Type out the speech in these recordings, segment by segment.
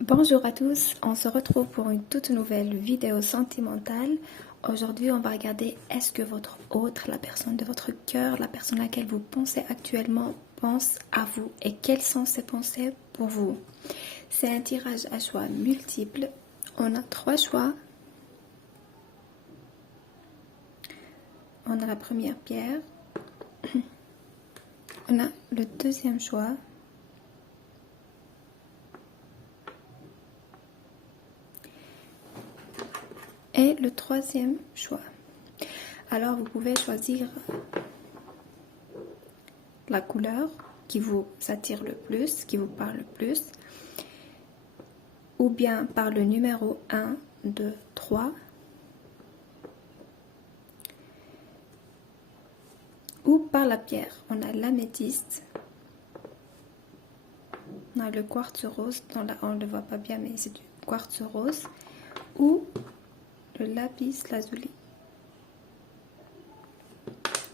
Bonjour à tous, on se retrouve pour une toute nouvelle vidéo sentimentale. Aujourd'hui, on va regarder est-ce que votre autre, la personne de votre cœur, la personne à laquelle vous pensez actuellement, pense à vous et quelles sont ses pensées pour vous. C'est un tirage à choix multiple. On a 3 choix. On a la première pierre. On a le deuxième choix. Et le troisième choix. Alors, vous pouvez choisir la couleur qui vous attire le plus, qui vous parle le plus, ou bien par le numéro 1, 2, 3, ou par la pierre. On a l'améthyste, on a le quartz rose, on ne le voit pas bien mais c'est du quartz rose, ou le lapis lazuli.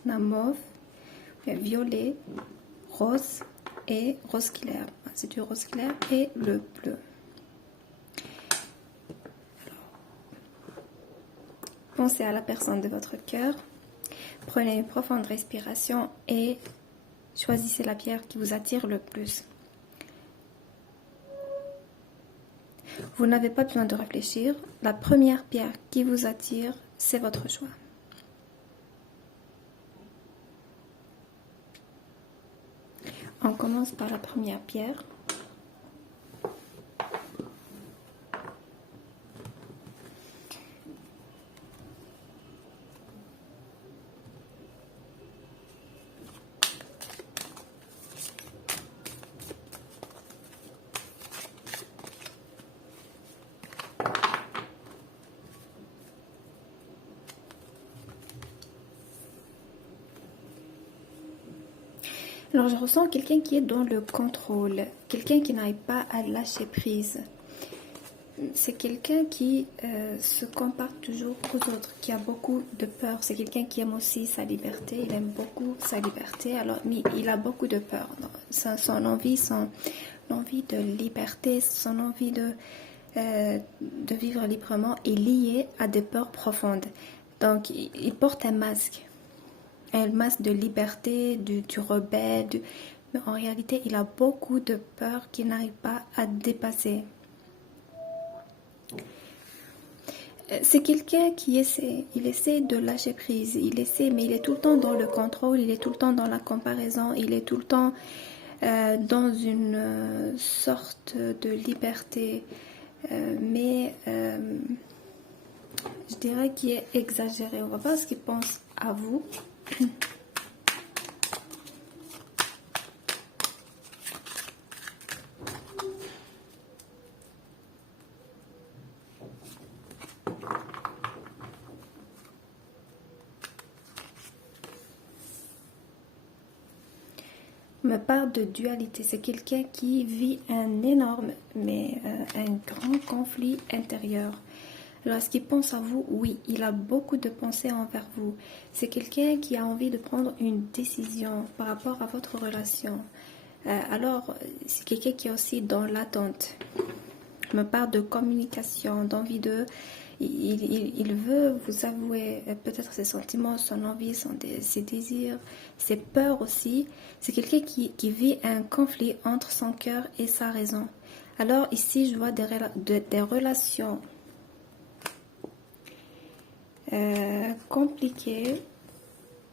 On a mauve, violet, rose et rose clair. C'est du rose clair et le bleu. Pensez à la personne de votre cœur. Prenez une profonde respiration et choisissez la pierre qui vous attire le plus. Vous n'avez pas besoin de réfléchir. La première pierre qui vous attire, c'est votre choix. On commence par la première pierre. Alors, je ressens quelqu'un qui est dans le contrôle, quelqu'un qui n'arrive pas à lâcher prise. C'est quelqu'un qui se compare toujours aux autres, qui a beaucoup de peur. C'est quelqu'un qui aime aussi sa liberté, il aime beaucoup sa liberté, alors, mais il a beaucoup de peur. Son envie de liberté, son envie de vivre librement est liée à des peurs profondes. Donc, il porte un masque. Un masque de liberté, du rebelle, mais en réalité, il a beaucoup de peur qu'il n'arrive pas à dépasser. C'est quelqu'un qui essaie de lâcher prise, mais il est tout le temps dans le contrôle, il est tout le temps dans la comparaison, il est tout le temps dans une sorte de liberté, mais je dirais qu'il est exagéré. On va voir ce qu'il pense à vous. Me parle de dualité, c'est quelqu'un qui vit un énorme, un grand conflit intérieur. Lorsqu'il pense à vous, oui, il a beaucoup de pensées envers vous. C'est quelqu'un qui a envie de prendre une décision par rapport à votre relation. Alors, c'est quelqu'un qui est aussi dans l'attente. Me parle de communication, d'envie de... Il veut vous avouer peut-être ses sentiments, son envie, ses désirs, ses peurs aussi. C'est quelqu'un qui vit un conflit entre son cœur et sa raison. Alors ici, je vois des relations compliquées.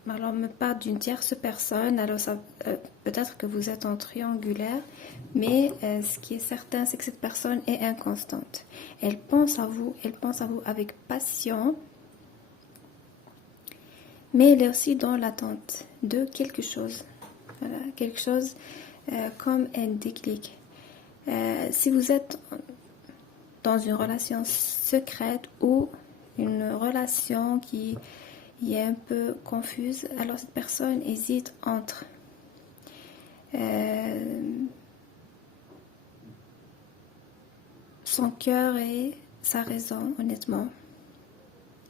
Alors, on me parle d'une tierce personne. Alors, peut-être que vous êtes en triangulaire, mais ce qui est certain, c'est que cette personne est inconstante. Elle pense à vous avec passion, mais elle est aussi dans l'attente de quelque chose. Voilà, quelque chose comme un déclic. Si vous êtes dans une relation secrète ou une relation qui est un peu confuse, alors cette personne hésite entre son cœur et sa raison, honnêtement.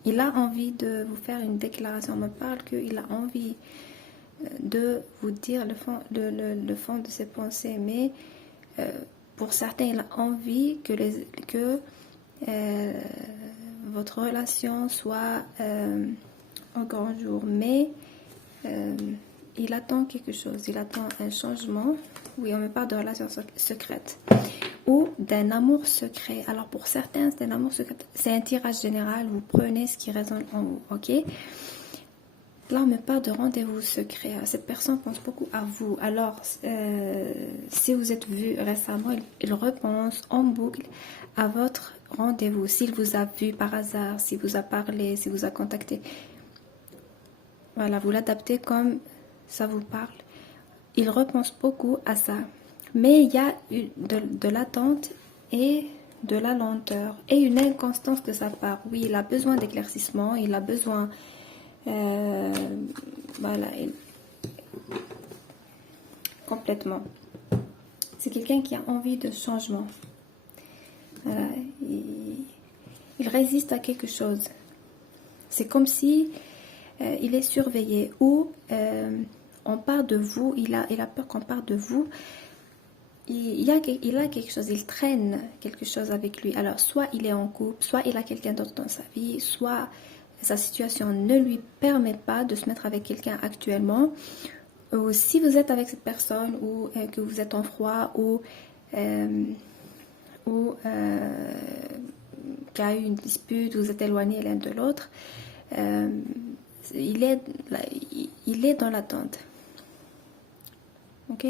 Il a envie de vous faire une déclaration. On me parle qu'il a envie de vous dire le fond de ses pensées, mais pour certains, il a envie que votre relation soit au grand jour, mais il attend quelque chose, il attend un changement. Oui, on me parle de relation secrète ou d'un amour secret. Alors pour certains, c'est un amour secret. C'est un tirage général, vous prenez ce qui résonne en vous, ok? Là, on me parle de rendez-vous secret. Cette personne pense beaucoup à vous. Alors, si vous êtes vu récemment, il repense en boucle à votre rendez-vous. S'il vous a vu par hasard, s'il vous a parlé, s'il vous a contacté. Voilà, vous l'adaptez comme ça vous parle. Il repense beaucoup à ça. Mais il y a de l'attente et de la lenteur et une inconstance de sa part. Oui, il a besoin d'éclaircissement, il a besoin... voilà, complètement. C'est quelqu'un qui a envie de changement. Il résiste à quelque chose. C'est comme si il est surveillé ou on parle de vous, il a peur qu'on parle de vous. Il a quelque chose, il traîne quelque chose avec lui. Alors, soit il est en couple, soit il a quelqu'un d'autre dans sa vie, soit sa situation ne lui permet pas de se mettre avec quelqu'un actuellement. Ou si vous êtes avec cette personne ou que vous êtes en froid ou qu'il y a eu une dispute, vous êtes éloignés l'un de l'autre, il est dans l'attente. Ok?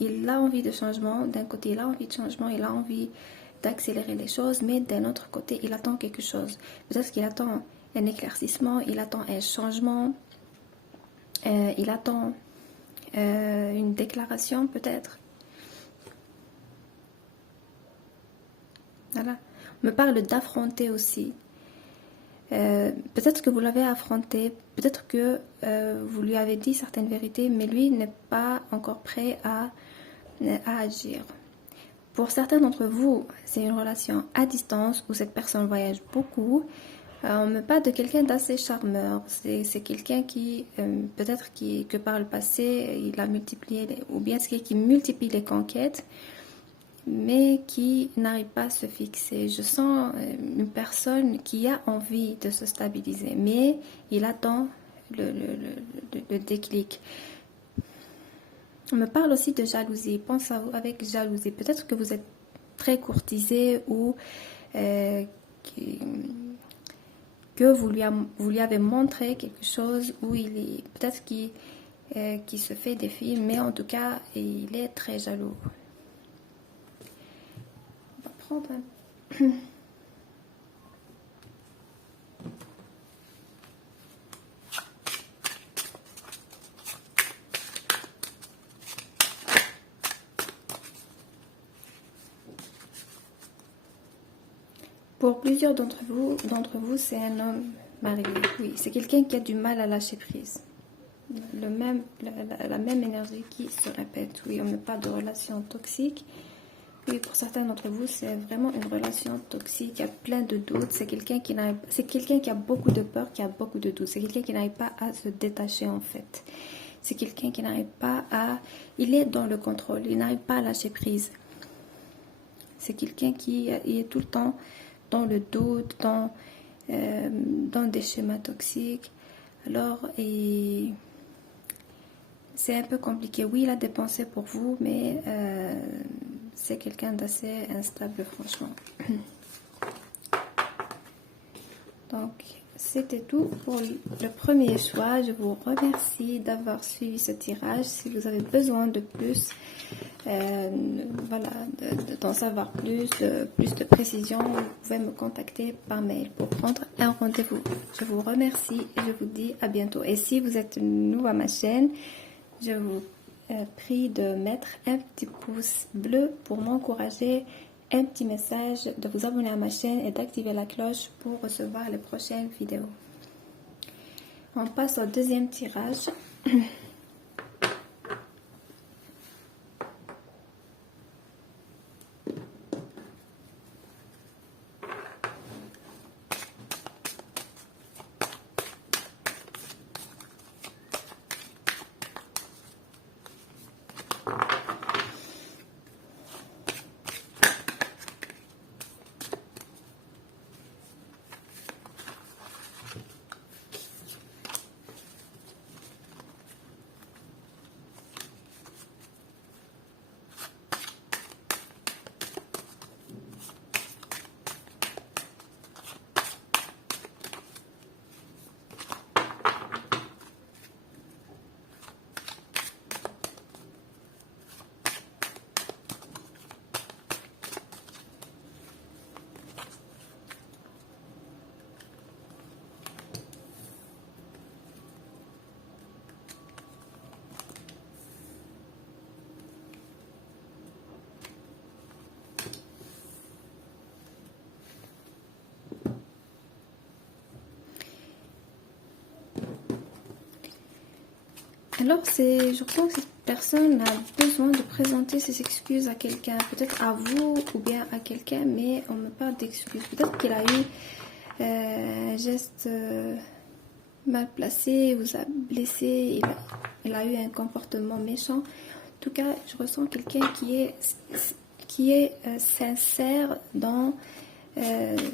Il a envie de changement. D'un côté, il a envie de changement, il a envie d'accélérer les choses, mais d'un autre côté, il attend quelque chose. Peut-être qu'il attend un éclaircissement, il attend un changement, il attend une déclaration peut-être. Voilà. On me parle d'affronter aussi. Peut-être que vous l'avez affronté, peut-être que vous lui avez dit certaines vérités, mais lui n'est pas encore prêt à agir. Pour certains d'entre vous, c'est une relation à distance où cette personne voyage beaucoup. On me parle de quelqu'un d'assez charmeur. C'est quelqu'un qui, peut-être que par le passé, il a multiplié, ou bien c'est quelqu'un qui multiplie les conquêtes, mais qui n'arrive pas à se fixer. Je sens une personne qui a envie de se stabiliser, mais il attend le déclic. On me parle aussi de jalousie. Pense à vous avec jalousie. Peut-être que vous êtes très courtisé ou que vous lui avez montré quelque chose où il est peut-être qui se fait des films, mais en tout cas, il est très jaloux. On va prendre un... Pour plusieurs d'entre vous, c'est un homme marié. Oui, c'est quelqu'un qui a du mal à lâcher prise. La même énergie qui se répète. Oui, on ne parle pas de relation toxique. Oui, pour certains d'entre vous, c'est vraiment une relation toxique. Il y a plein de doutes. C'est quelqu'un qui a beaucoup de peur, qui a beaucoup de doutes. C'est quelqu'un qui n'arrive pas à se détacher en fait. C'est quelqu'un qui n'arrive pas à... Il est dans le contrôle. Il n'arrive pas à lâcher prise. C'est quelqu'un qui est tout le temps dans le doute, dans des schémas toxiques. Alors, c'est un peu compliqué. Oui, il a des pensées pour vous, mais c'est quelqu'un d'assez instable, franchement. Donc, c'était tout pour le premier choix. Je vous remercie d'avoir suivi ce tirage. Si vous avez besoin de plus, voilà, d'en savoir plus, plus de précision, vous pouvez me contacter par mail pour prendre un rendez-vous. Je vous remercie et je vous dis à bientôt. Et si vous êtes nouveau à ma chaîne, je vous prie de mettre un petit pouce bleu pour m'encourager, un petit message, de vous abonner à ma chaîne et d'activer la cloche pour recevoir les prochaines vidéos. On passe au deuxième tirage. Alors, je ressens que cette personne a besoin de présenter ses excuses à quelqu'un, peut-être à vous ou bien à quelqu'un, mais on me parle d'excuses. Peut-être qu'il a eu un geste mal placé, vous a blessé, il a eu un comportement méchant. En tout cas, je ressens quelqu'un qui est sincère dans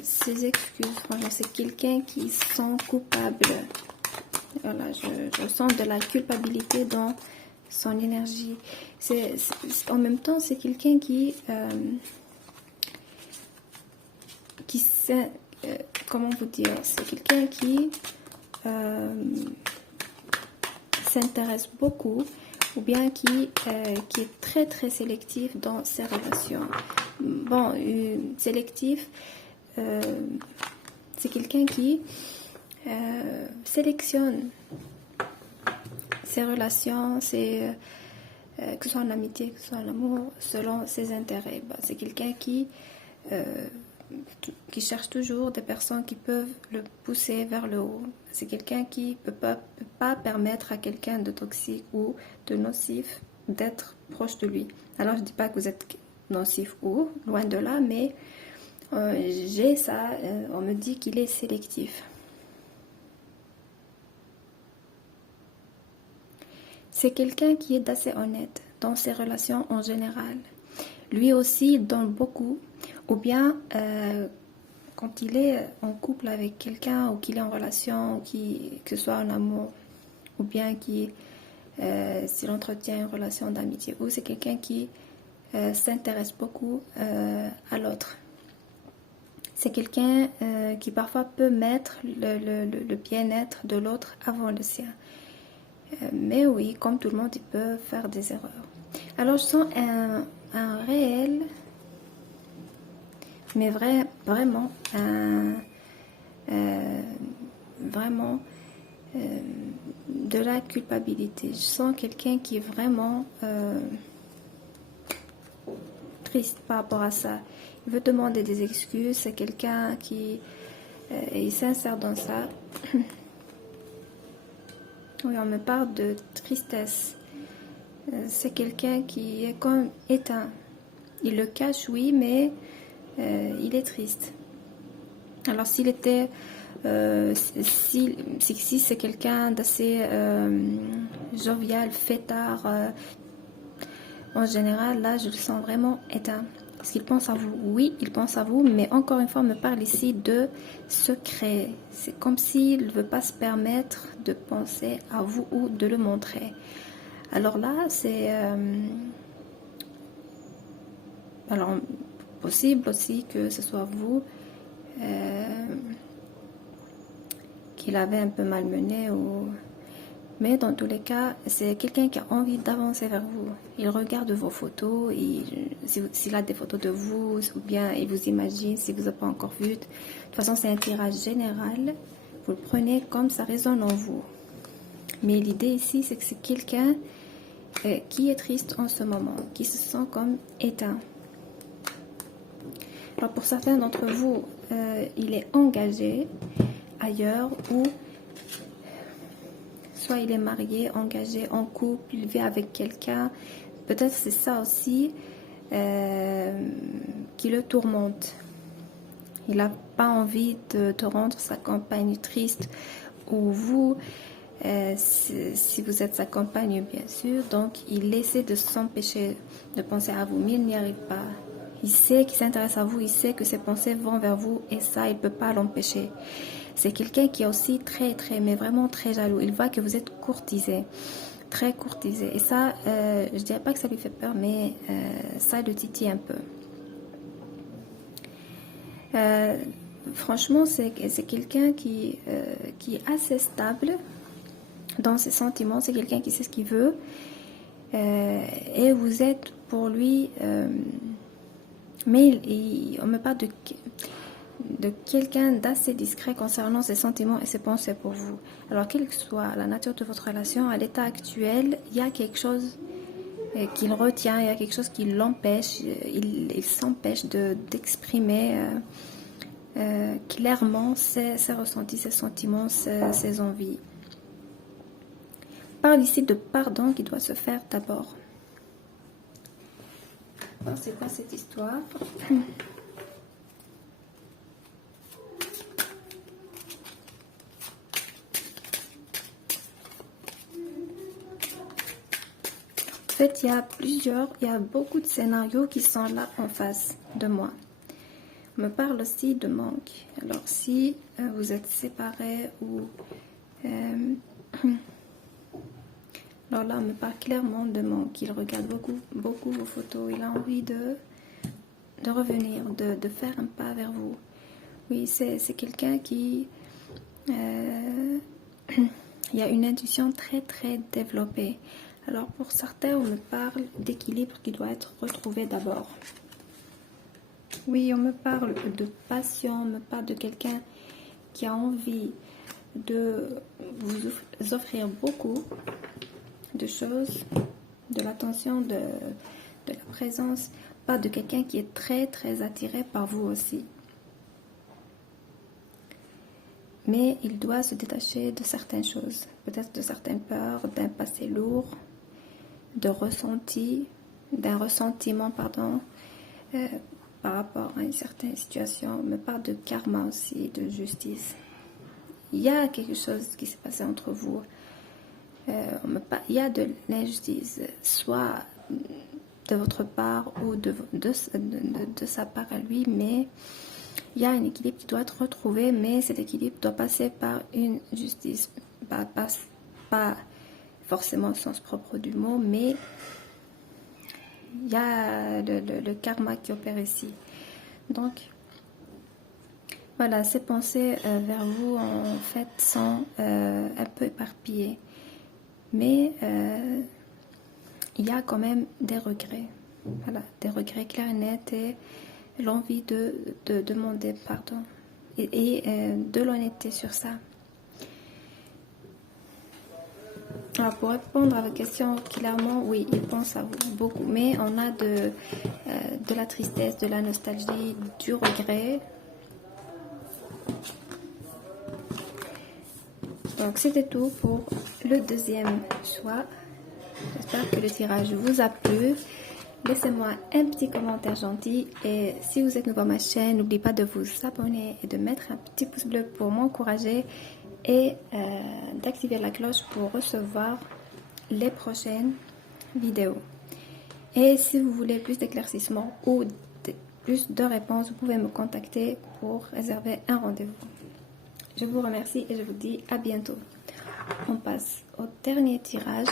ses excuses. Franchement, c'est quelqu'un qui se sent coupable. Voilà, je ressens de la culpabilité dans son énergie. En même temps, c'est quelqu'un sait, comment vous dire, c'est quelqu'un qui s'intéresse beaucoup ou bien qui est très très sélectif dans ses relations. Bon, sélectif, c'est quelqu'un qui sélectionne ses relations, que ce soit en amitié, que ce soit en amour, selon ses intérêts. C'est quelqu'un qui cherche toujours des personnes qui peuvent le pousser vers le haut. C'est quelqu'un qui ne peut pas permettre à quelqu'un de toxique ou de nocif d'être proche de lui. Alors je ne dis pas que vous êtes nocif ou loin de là, mais j'ai ça, on me dit qu'il est sélectif. C'est quelqu'un qui est d'assez honnête dans ses relations en général. Lui aussi, il donne beaucoup. Ou bien, quand il est en couple avec quelqu'un, ou qu'il est en relation, que ce soit en amour, ou bien s'il entretient une relation d'amitié, ou c'est quelqu'un qui s'intéresse beaucoup à l'autre. C'est quelqu'un qui parfois peut mettre le bien-être de l'autre avant le sien. Mais oui, comme tout le monde, il peut faire des erreurs. Alors, je sens un réel, mais vraiment, vraiment de la culpabilité. Je sens quelqu'un qui est vraiment triste par rapport à ça. Il veut demander des excuses. C'est quelqu'un qui est sincère dans ça. Oui, on me parle de tristesse. C'est quelqu'un qui est comme éteint. Il le cache, oui, mais il est triste. Alors, s'il était... si c'est quelqu'un d'assez jovial, fêtard, en général, là, je le sens vraiment éteint. Est-ce qu'il pense à vous? Oui, il pense à vous, mais encore une fois, on me parle ici de secret. C'est comme s'il ne veut pas se permettre de penser à vous ou de le montrer. Alors là, c'est... alors, possible aussi que ce soit vous qu'il avait un peu malmené ou... Mais dans tous les cas, c'est quelqu'un qui a envie d'avancer vers vous. Il regarde vos photos, s'il a des photos de vous, ou bien il vous imagine si vous n'avez pas encore vu. De toute façon, c'est un tirage général. Vous le prenez comme ça résonne en vous. Mais l'idée ici, c'est que c'est quelqu'un qui est triste en ce moment, qui se sent comme éteint. Alors pour certains d'entre vous, il est engagé ailleurs ou... Soit il est marié, engagé, en couple, il vit avec quelqu'un. Peut-être c'est ça aussi qui le tourmente. Il n'a pas envie de rendre sa compagne triste. Ou vous, si vous êtes sa compagne, bien sûr. Donc, il essaie de s'empêcher de penser à vous, mais il n'y arrive pas. Il sait qu'il s'intéresse à vous, il sait que ses pensées vont vers vous. Et ça, il ne peut pas l'empêcher. C'est quelqu'un qui est aussi mais vraiment très jaloux. Il voit que vous êtes courtisé, très courtisé. Et ça, je ne dirais pas que ça lui fait peur, mais ça le titille un peu. Franchement, c'est quelqu'un qui est assez stable dans ses sentiments. C'est quelqu'un qui sait ce qu'il veut. Et vous êtes pour lui... mais on me parle de quelqu'un d'assez discret concernant ses sentiments et ses pensées pour vous. Alors, quelle que soit la nature de votre relation, à l'état actuel, il y a quelque chose qui le retient, il y a quelque chose qui l'empêche, il s'empêche d'exprimer clairement ses ressentis, ses sentiments, ses envies. parle ici de pardon qui doit se faire d'abord. Alors, c'est quoi cette histoire? En fait, il y a beaucoup de scénarios qui sont là en face de moi. On me parle aussi de manque. Alors, si vous êtes séparés ou... alors là, on me parle clairement de manque. Il regarde beaucoup vos photos. Il a envie de revenir, de faire un pas vers vous. Oui, c'est quelqu'un qui... il y a une intuition très développée. Alors pour certains, on me parle d'équilibre qui doit être retrouvé d'abord. Oui, on me parle de passion, on me parle de quelqu'un qui a envie de vous offrir beaucoup de choses, de l'attention, de la présence, pas de quelqu'un qui est très attiré par vous aussi. Mais il doit se détacher de certaines choses, peut-être de certaines peurs, d'un passé lourd, d'un ressentiment, pardon, par rapport à une certaine situation. On me parle de karma aussi, de justice. Il y a quelque chose qui s'est passé entre vous. Il y a de l'injustice, soit de votre part ou de sa part à lui, mais il y a un équilibre qui doit être retrouvé, mais cet équilibre doit passer par une justice, pas forcément au sens propre du mot, mais il y a le karma qui opère ici. Donc, voilà, ces pensées vers vous, en fait, sont un peu éparpillées. Mais il y a quand même des regrets. Voilà, des regrets clairs et nets et l'envie de demander pardon. Et de l'honnêteté sur ça. Alors pour répondre à votre question, clairement, oui, il pense à vous beaucoup, mais on a de la tristesse, de la nostalgie, du regret. Donc c'était tout pour le deuxième choix. J'espère que le tirage vous a plu. Laissez-moi un petit commentaire gentil et si vous êtes nouveau à ma chaîne, n'oubliez pas de vous abonner et de mettre un petit pouce bleu pour m'encourager et d'activer la cloche pour recevoir les prochaines vidéos. Et si vous voulez plus d'éclaircissements ou plus de réponses, vous pouvez me contacter pour réserver un rendez-vous. Je vous remercie et je vous dis à bientôt. On passe au dernier tirage.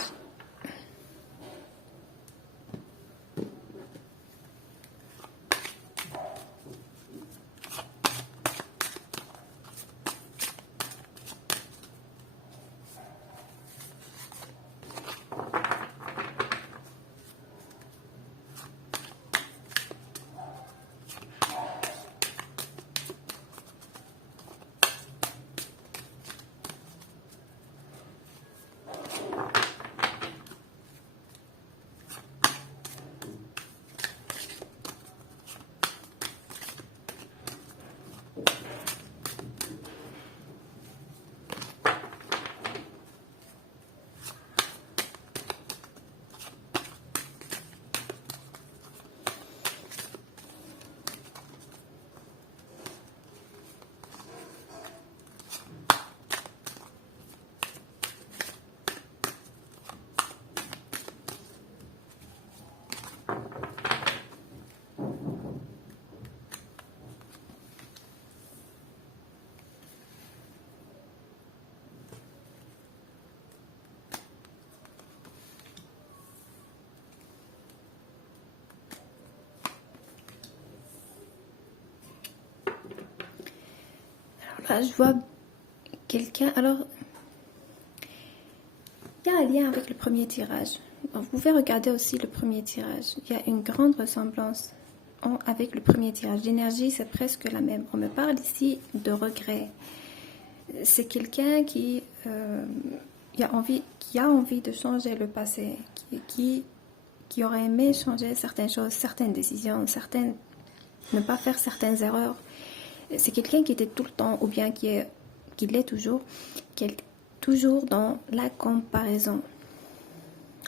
Là, je vois quelqu'un. Alors, il y a un lien avec le premier tirage. Vous pouvez regarder aussi le premier tirage. Il y a une grande ressemblance avec le premier tirage. L'énergie, c'est presque la même. On me parle ici de regret. C'est quelqu'un qui a envie de changer le passé, qui aurait aimé changer certaines choses, certaines décisions, ne pas faire certaines erreurs. C'est quelqu'un qui était tout le temps, ou bien qui l'est toujours, qui est toujours dans la comparaison.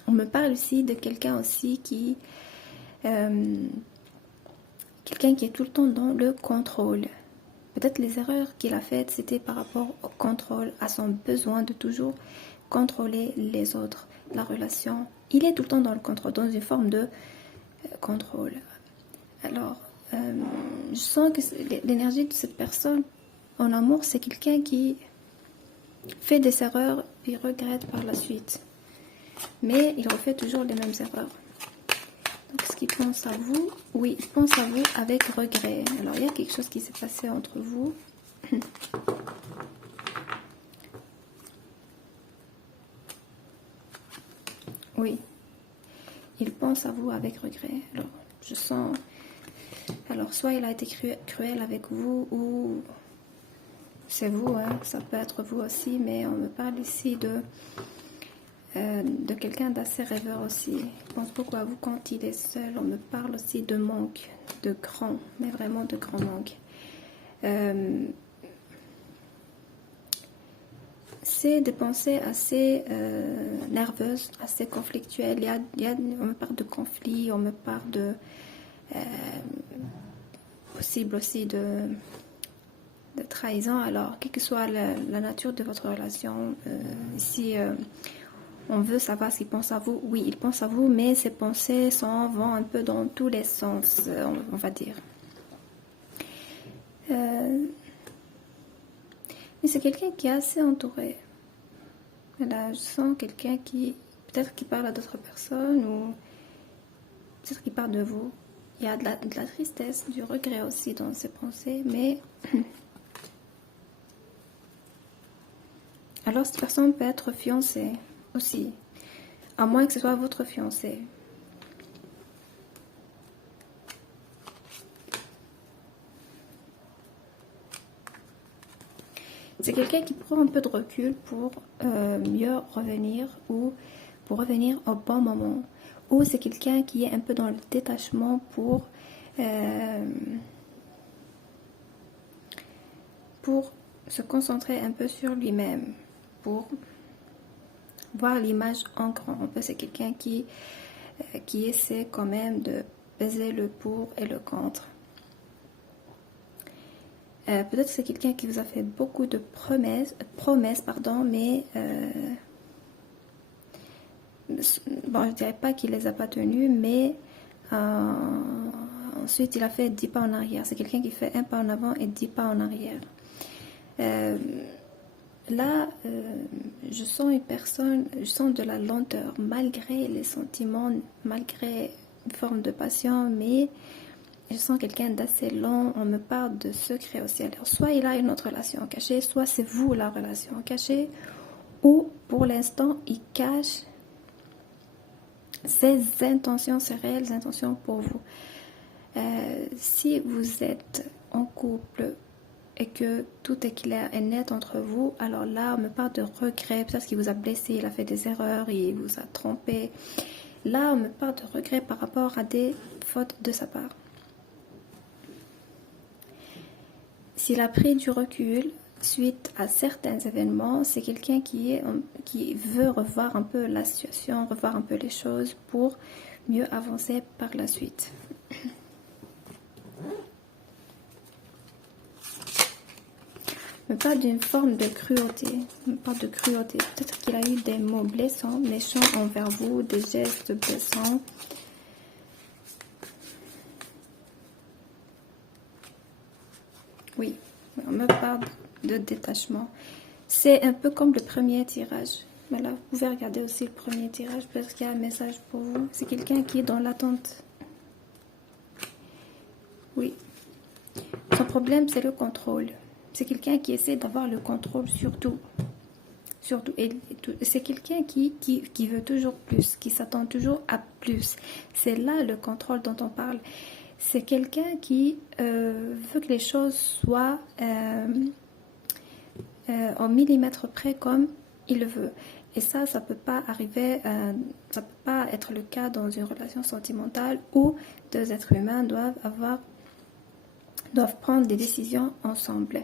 On me parle aussi de quelqu'un aussi qui... quelqu'un qui est tout le temps dans le contrôle. Peut-être les erreurs qu'il a faites, c'était par rapport au contrôle, à son besoin de toujours contrôler les autres, la relation. Il est tout le temps dans le contrôle, dans une forme de contrôle. Alors, je sens que l'énergie de cette personne en amour, c'est quelqu'un qui fait des erreurs puis regrette par la suite. Mais il refait toujours les mêmes erreurs. Donc, est-ce qu'il pense à vous? Oui, il pense à vous avec regret. Alors, il y a quelque chose qui s'est passé entre vous. Oui, il pense à vous avec regret. Alors, je sens... Alors, soit il a été cruel avec vous, ou c'est vous, hein, ça peut être vous aussi, mais on me parle ici de quelqu'un d'assez rêveur aussi. Il pense beaucoup à vous quand il est seul. On me parle aussi de manque, de grand, mais vraiment de grand manque. C'est des pensées assez nerveuses, assez conflictuelles. On me parle de conflit, on me parle de possible aussi de trahison. Alors, quelle que soit la nature de votre relation, ici, on veut savoir ce qu'il pense à vous. Oui, il pense à vous, mais ses pensées s'en vont un peu dans tous les sens, on va dire. Mais c'est quelqu'un qui est assez entouré. Là, je sens quelqu'un qui, peut-être qui parle à d'autres personnes, ou peut-être qui parle de vous. Il y a de la tristesse, du regret aussi dans ses pensées, mais... Alors, cette personne peut être fiancée aussi, à moins que ce soit votre fiancé. C'est quelqu'un qui prend un peu de recul pour mieux revenir, ou pour revenir au bon moment. Ou c'est quelqu'un qui est un peu dans le détachement pour se concentrer un peu sur lui-même, pour voir l'image en grand. Un peu, c'est quelqu'un qui essaie quand même de peser le pour et le contre. Peut-être que c'est quelqu'un qui vous a fait beaucoup de promesses, mais bon, je ne dirais pas qu'il les a pas tenues, mais ensuite il a fait 10 pas en arrière. C'est quelqu'un qui fait un pas en avant et 10 pas en arrière. Là, je sens une personne, je sens de la lenteur, malgré les sentiments, malgré une forme de passion, mais je sens quelqu'un d'assez lent. On me parle de secret aussi. Alors, soit il a une autre relation cachée, soit c'est vous la relation cachée, ou pour l'instant, il cache ses intentions, ses réelles intentions pour vous. Si vous êtes en couple et que tout est clair et net entre vous, alors là, on me parle de regret, peut-être qu'il vous a blessé, il a fait des erreurs, il vous a trompé. Là, on me parle de regret par rapport à des fautes de sa part. S'il a pris du recul suite à certains événements, c'est quelqu'un qui veut revoir un peu la situation, revoir un peu les choses pour mieux avancer par la suite. Me parle d'une forme de cruauté. Me parle de cruauté. Peut-être qu'il a eu des mots blessants, méchants envers vous, des gestes blessants. Oui, on me parle de détachement. C'est un peu comme le premier tirage. Voilà, vous pouvez regarder aussi le premier tirage. Peut-être qu'il y a un message pour vous. C'est quelqu'un qui est dans l'attente. Oui. Son problème, c'est le contrôle. C'est quelqu'un qui essaie d'avoir le contrôle sur tout. Surtout, c'est quelqu'un qui veut toujours plus, qui s'attend toujours à plus. C'est là le contrôle dont on parle. C'est quelqu'un qui veut que les choses soient en millimètre près comme il le veut. Et ça peut pas arriver, ça peut pas être le cas dans une relation sentimentale où deux êtres humains doivent prendre des décisions ensemble.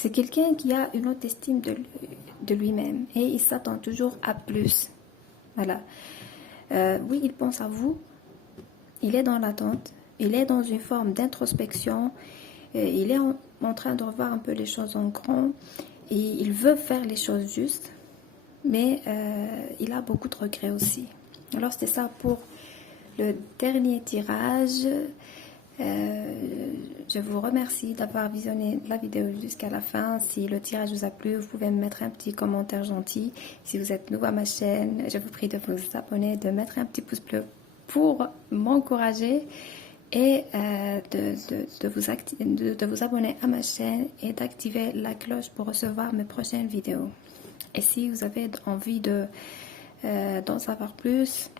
C'est quelqu'un qui a une haute estime de lui-même et il s'attend toujours à plus. Voilà. Oui, il pense à vous, il est dans l'attente, il est dans une forme d'introspection, il est en train de revoir un peu les choses en grand et il veut faire les choses justes, mais il a beaucoup de regrets aussi. Alors c'était ça pour le dernier tirage. Je vous remercie d'avoir visionné la vidéo jusqu'à la fin. Si le tirage vous a plu, vous pouvez me mettre un petit commentaire gentil. Si vous êtes nouveau à ma chaîne, je vous prie de vous abonner, de mettre un petit pouce bleu pour m'encourager et de vous abonner à ma chaîne et d'activer la cloche pour recevoir mes prochaines vidéos. Et si vous avez envie d'en savoir plus,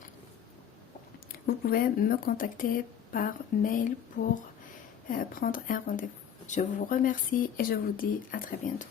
vous pouvez me contacter par mail pour prendre un rendez-vous. Je vous remercie et je vous dis à très bientôt.